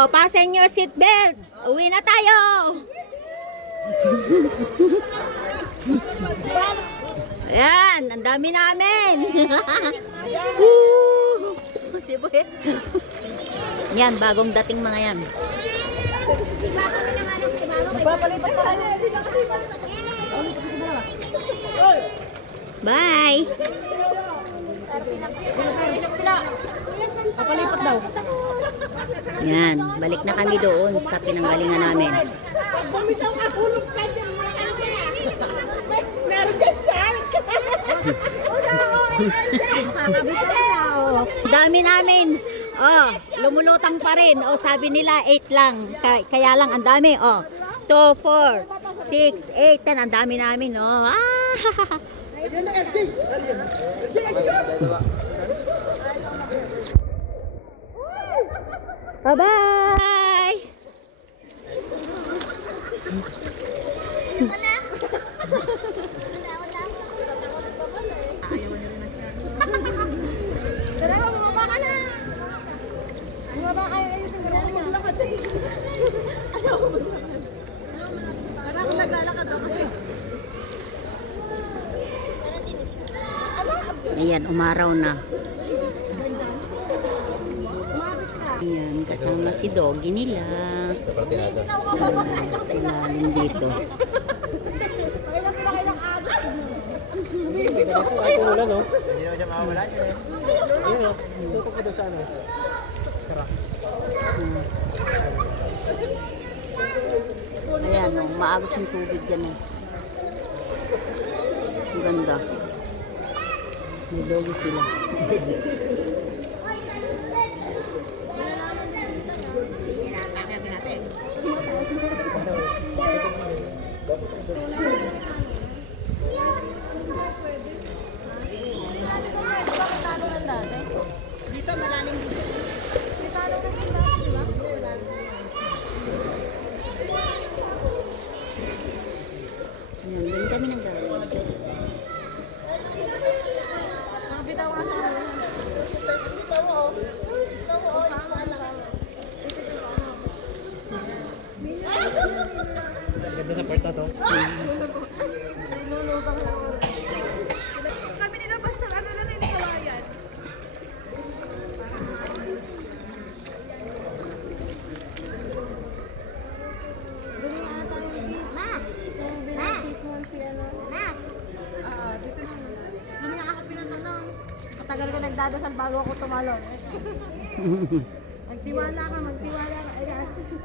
Oh, fasten your seatbelt. Uwi na tayo. Ayan, ang dami namin. Siboy. Yan, bagong dating mga yan. Bye. Papalipat daw. Yan, balik na kami doon sa pinanggalingan namin. Meron dyan shark. Dami namin. Oh, lumulutang pa rin. Oh, sabi nila 8 lang. Kaya lang ang dami. Oh, 2, 4, 6, 8, 10. Ang dami namin. Oh. Ah. Bye-bye! Tara, bumaba ka na. Bumaba kayo ayusin ko na maglakad. Ayaw ko maglakad. Parang naglalakad ako kasi. Ayan, umaraw na. Ayan, kasama si Doggy nila. Ilalim dito. Ay, wala no? Hindi naman siya makawala siya eh. Ayun o, tutok ko doon sa ano. Kara. Ayan, oh, maagos yung tubig yan. Oh. Ang ganda. May logo sila. Dito malalim dito. Dito ano na dito, di ba? Ayan, doon kami nanggaling. Nakabitaw nga sa ano. Bitaw mo. Bitaw mo. Ganda sa part na to. Nilulubang lang. Kami nilabas ng ano na Nikolayan. Doon nga ako pinatanong. Matagal ka nagdadasal bago ako tumalon. Magtiwala ka, magtiwala